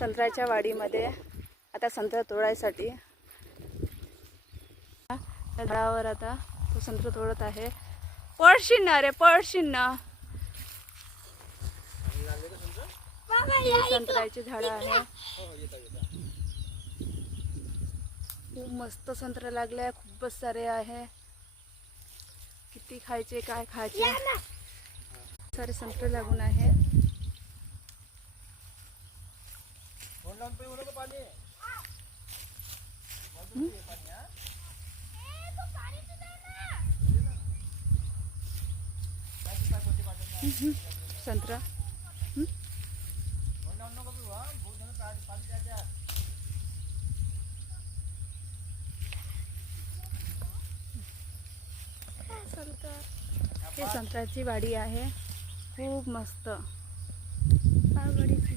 संत्र्याच्या वाडीमध्ये आता संत्रा तोडायसाठी त्या झाडावर आता तो संत्र तोडत आहे. पळशीन ना रे, पळशीन ना. हे संत्र्याची झाड आहे. खूप मस्त संत्रा लागले, खूपच सारे आहे. किती खायचे, काय खायचे, सारे संत्रे लागून आहे. संत्रा ही संत्र्याची वाडी आहे. खूप मस्त वाडी.